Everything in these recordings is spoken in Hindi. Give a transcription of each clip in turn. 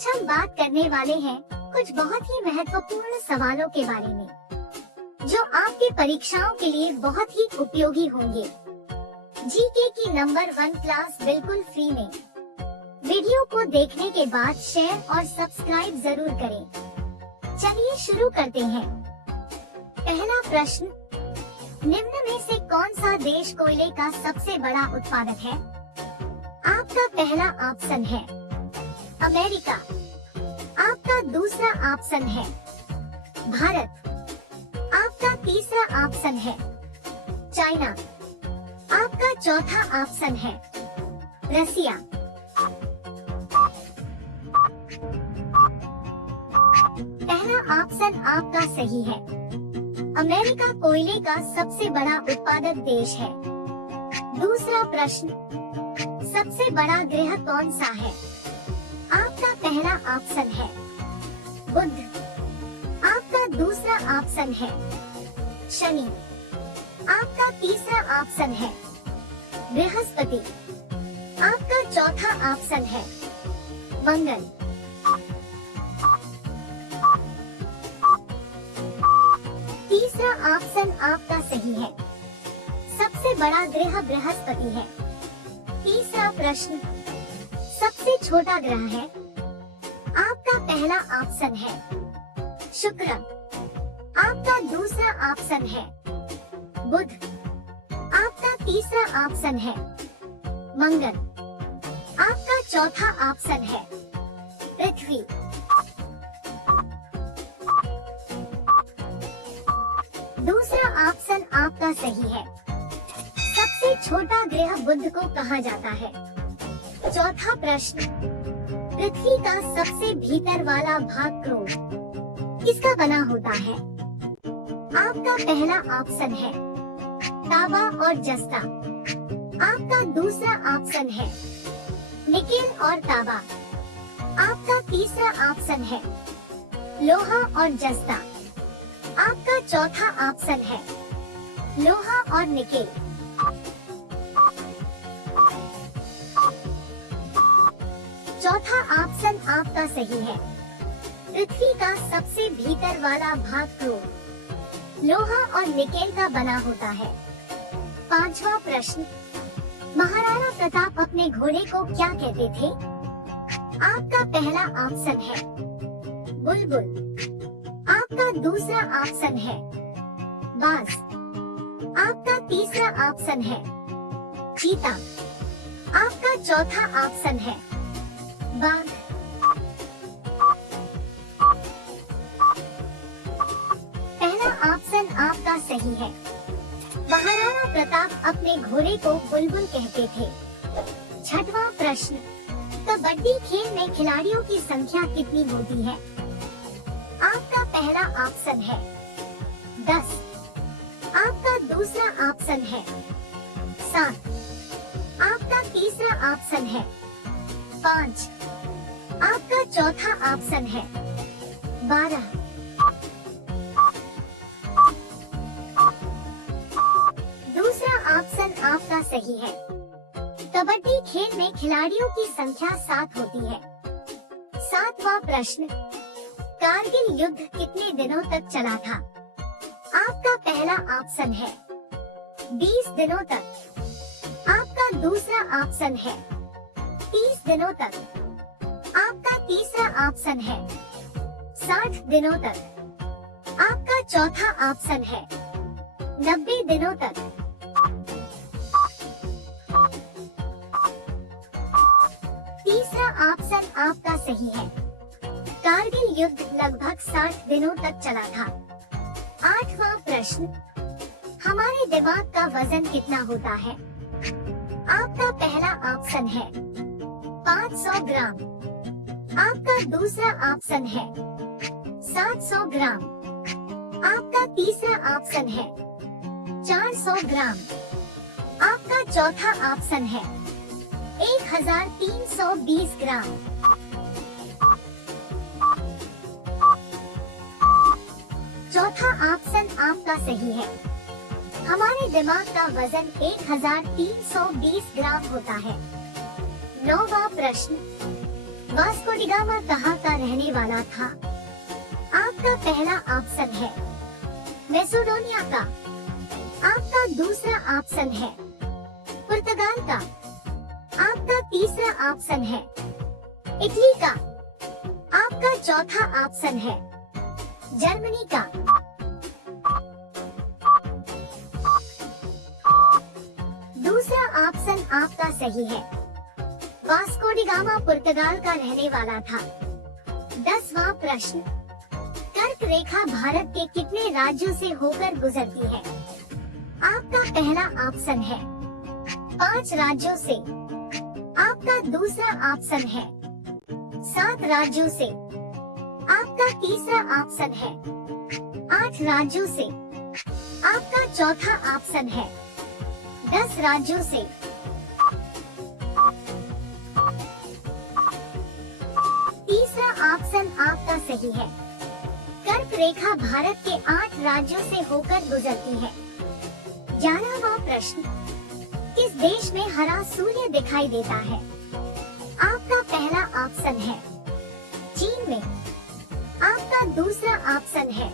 आज हम बात करने वाले हैं कुछ बहुत ही महत्वपूर्ण सवालों के बारे में, जो आपके परीक्षाओं के लिए बहुत ही उपयोगी होंगे। जीके की नंबर 1 क्लास बिल्कुल फ्री में। वीडियो को देखने के बाद शेयर और सब्सक्राइब जरूर करें। चलिए शुरू करते हैं। पहला प्रश्न, निम्न में से कौन सा देश कोयले का सबसे बड़ा उत्पादक है? आपका पहला ऑप्शन है अमेरिका। आपका दूसरा ऑप्शन है भारत। आपका तीसरा ऑप्शन है चाइना। आपका चौथा ऑप्शन है रसिया। पहला ऑप्शन आपका सही है। अमेरिका कोयले का सबसे बड़ा उत्पादक देश है। दूसरा प्रश्न, सबसे बड़ा ग्रह कौन सा है? आपका पहला ऑप्शन है बुध। आपका दूसरा ऑप्शन है शनि। आपका तीसरा ऑप्शन है बृहस्पति। आपका चौथा ऑप्शन है मंगल। तीसरा ऑप्शन आपका सही है। सबसे बड़ा ग्रह बृहस्पति है। तीसरा प्रश्न, सबसे छोटा ग्रह है? आपका पहला ऑप्शन है शुक्र। आपका दूसरा ऑप्शन है बुध। आपका तीसरा ऑप्शन है मंगल। आपका चौथा ऑप्शन है पृथ्वी। दूसरा ऑप्शन आपका सही है। सबसे छोटा ग्रह बुध को कहा जाता है। चौथा प्रश्न, पृथ्वी का सबसे भीतर वाला भाग क्रोम किसका बना होता है? आपका पहला ऑप्शन है तांबा और जस्ता। आपका दूसरा ऑप्शन है निकेल और तांबा। आपका तीसरा ऑप्शन है लोहा और जस्ता। आपका चौथा ऑप्शन है लोहा और निकेल। चौथा ऑप्शन आपका सही है। पृथ्वी का सबसे भीतर वाला भाग क्रोम, लोहा और निकेल का बना होता है। पांचवा प्रश्न, महाराणा प्रताप अपने घोड़े को क्या कहते थे? आपका पहला ऑप्शन है बुलबुल। आपका दूसरा ऑप्शन है बाज। आपका तीसरा ऑप्शन है चीता। आपका चौथा ऑप्शन है बाघ। पहला ऑप्शन आपका सही है। महाराणा प्रताप अपने घोड़े को बुलबुल कहते थे। छठवां प्रश्न, कबड्डी खेल में खिलाड़ियों की संख्या कितनी होती है? आपका पहला ऑप्शन है 10। आपका दूसरा ऑप्शन है 7। आपका तीसरा ऑप्शन है 5। आपका चौथा ऑप्शन है 12। दूसरा ऑप्शन आपका सही है। कबड्डी खेल में खिलाड़ियों की संख्या 7 होती है। सातवां प्रश्न, कारगिल युद्ध कितने दिनों तक चला था? आपका पहला ऑप्शन है 20 दिनों तक। आपका दूसरा ऑप्शन है 30 दिनों तक। आपका तीसरा ऑप्शन है 60 दिनों तक। आपका चौथा ऑप्शन है 90 दिनों तक। तीसरा ऑप्शन आपका सही है। कारगिल युद्ध लगभग 60 दिनों तक चला था। आठवां प्रश्न, हमारे दिमाग का वजन कितना होता है? आपका पहला ऑप्शन है 500 ग्राम। आपका दूसरा ऑप्शन है 700 ग्राम। आपका तीसरा ऑप्शन है 400 ग्राम। आपका चौथा ऑप्शन है 1320 ग्राम। चौथा ऑप्शन आपका सही है। हमारे दिमाग का वजन 1320 ग्राम होता है। 9वां प्रश्न, वास्को डी गामा कहाँ का रहने वाला था? आपका पहला ऑप्शन है मैसेडोनिया का। आपका दूसरा ऑप्शन है पुर्तगाल का। आपका तीसरा ऑप्शन है इटली का। आपका चौथा ऑप्शन है जर्मनी का। दूसरा ऑप्शन आपका सही है। वास्को डी गामा पुर्तगाल का रहने वाला था। 10वां प्रश्न, कर्क रेखा भारत के कितने राज्यों से होकर गुजरती है? आपका पहला ऑप्शन है 5 राज्यों से। आपका दूसरा ऑप्शन है 7 राज्यों से। आपका तीसरा ऑप्शन है 8 राज्यों से। आपका चौथा ऑप्शन है 10 राज्यों से। तीसरा ऑप्शन आपका सही है। कर्क रेखा भारत के 8 राज्यों से होकर गुजरती है। 11वां प्रश्न, किस देश में हरा सूर्य दिखाई देता है? आपका पहला ऑप्शन है चीन में। आपका दूसरा ऑप्शन है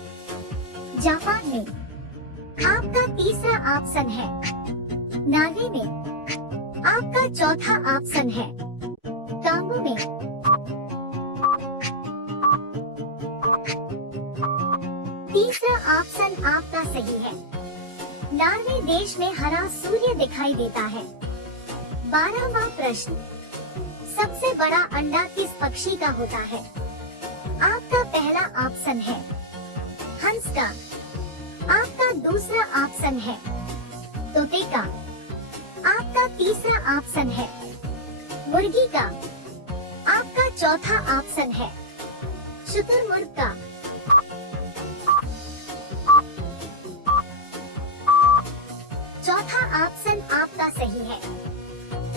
जापान में। आपका तीसरा ऑप्शन है नॉर्वे में। आपका चौथा ऑप्शन है कांगो में। तीसरा ऑप्शन आपका सही है। नॉर्वे देश में हरा सूर्य दिखाई देता है। 12वां प्रश्न, सबसे बड़ा अंडा किस पक्षी का होता है? आपका पहला ऑप्शन है हंस का। आपका दूसरा ऑप्शन है तोते का। आपका तीसरा ऑप्शन है मुर्गी का। आपका चौथा ऑप्शन है शुतुरमुर्ग का। चौथा ऑप्शन आपका सही है।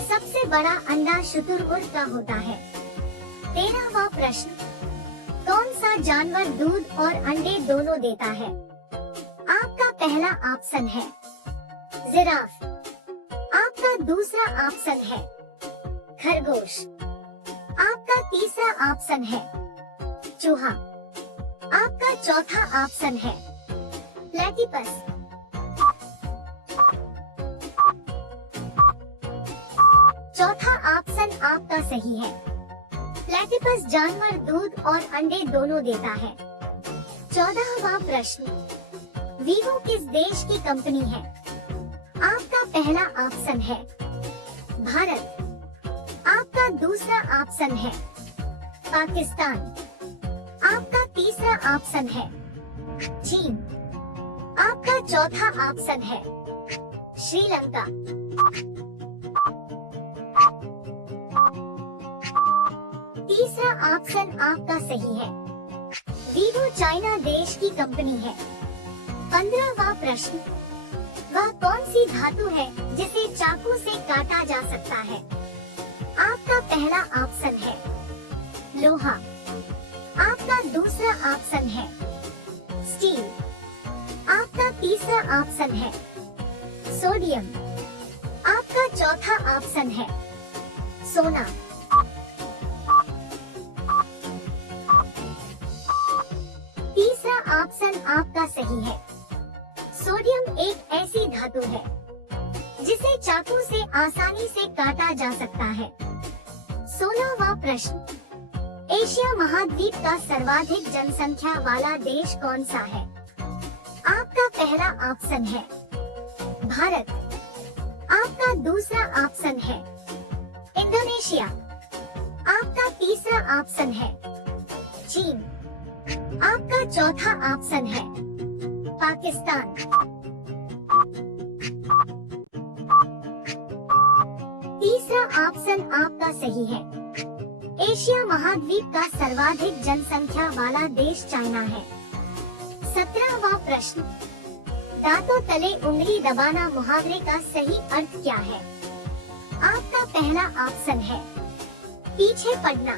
सबसे बड़ा अंडा शुतुरमुर्ग का होता है। 13वां प्रश्न, कौन सा जानवर दूध और अंडे दोनों देता है? आपका पहला ऑप्शन है जिराफ। आपका दूसरा ऑप्शन है खरगोश। आपका तीसरा ऑप्शन है चूहा। आपका चौथा ऑप्शन है प्लेटिपस। चौथा ऑप्शन आपका सही है। प्लेटिपस जानवर दूध और अंडे दोनों देता है। 14वां प्रश्न, वीवो किस देश की कंपनी है? आपका पहला ऑप्शन है भारत। आपका दूसरा ऑप्शन है पाकिस्तान। आपका तीसरा ऑप्शन है चीन। आपका चौथा ऑप्शन है श्रीलंका। तीसरा ऑप्शन आपका सही है। वीवो चाइना देश की कंपनी है। 15वां प्रश्न, वह कौन सी धातु है जिसे चाकू से काटा जा सकता है? आपका पहला ऑप्शन है लोहा। आपका दूसरा ऑप्शन है स्टील। आपका तीसरा ऑप्शन है सोडियम। आपका चौथा ऑप्शन है सोना। तीसरा ऑप्शन आपका सही है। सोडियम एक ऐसी धातु है जिसे चाकू से आसानी से काटा जा सकता है। 16वां प्रश्न, एशिया महाद्वीप का सर्वाधिक जनसंख्या वाला देश कौन सा है? आपका पहला ऑप्शन है भारत। आपका दूसरा ऑप्शन है इंडोनेशिया। आपका तीसरा ऑप्शन है चीन। आपका चौथा ऑप्शन है पाकिस्तान। तीसरा ऑप्शन आपका सही है। एशिया महाद्वीप का सर्वाधिक जनसंख्या वाला देश चाइना है। 17वां प्रश्न, दांतों तले उंगली दबाना मुहावरे का सही अर्थ क्या है? आपका पहला ऑप्शन है पीछे पड़ना।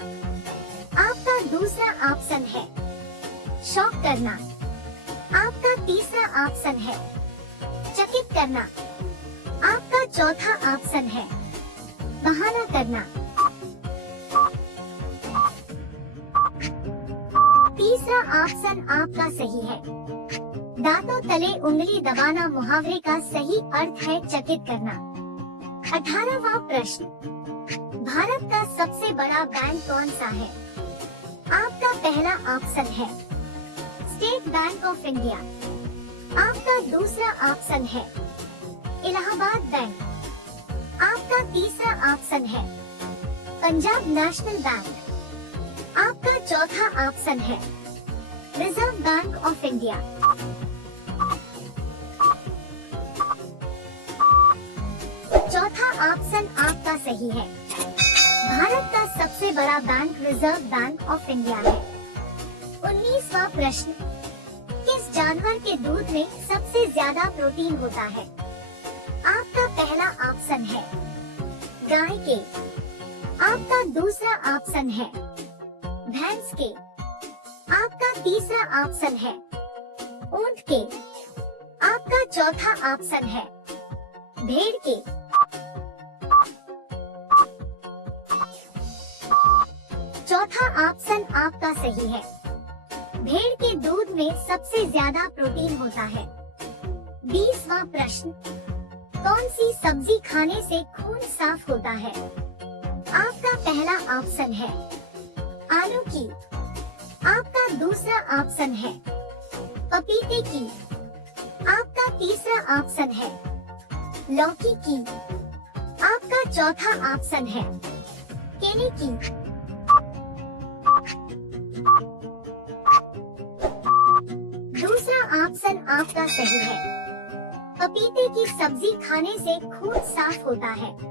आपका दूसरा ऑप्शन है शौक करना। आपका तीसरा ऑप्शन है चकित करना। आपका चौथा ऑप्शन है बहाना करना। ऑप्शन आपका सही है। दांतों तले उंगली दबाना मुहावरे का सही अर्थ है चकित करना। 18वां प्रश्न, भारत का सबसे बड़ा बैंक कौन सा है? आपका पहला ऑप्शन है स्टेट बैंक ऑफ इंडिया। आपका दूसरा ऑप्शन है इलाहाबाद बैंक। आपका तीसरा ऑप्शन है पंजाब नेशनल बैंक। आपका चौथा ऑप्शन है रिजर्व बैंक ऑफ इंडिया। चौथा ऑप्शन आपका सही है। भारत का सबसे बड़ा bank reserve bank of India है। 19वां प्रश्न, किस जानवर के दूध में सबसे ज्यादा प्रोटीन होता है? आपका पहला ऑप्शन है गाय के। आपका दूसरा ऑप्शन है भैंस के। आपका तीसरा ऑप्शन है ऊंट के। आपका चौथा ऑप्शन है भेड़ के। चौथा ऑप्शन आपका सही है। भेड़ के दूध में सबसे ज्यादा प्रोटीन होता है। 20वां प्रश्न, कौन सी सब्जी खाने से खून साफ होता है? आपका पहला ऑप्शन है आलू की। आपका दूसरा ऑप्शन है पपीते की। आपका तीसरा ऑप्शन है लौकी की। आपका चौथा ऑप्शन है केले की। दूसरा ऑप्शन आपका सही है। पपीते की सब्जी खाने से खून साफ होता है।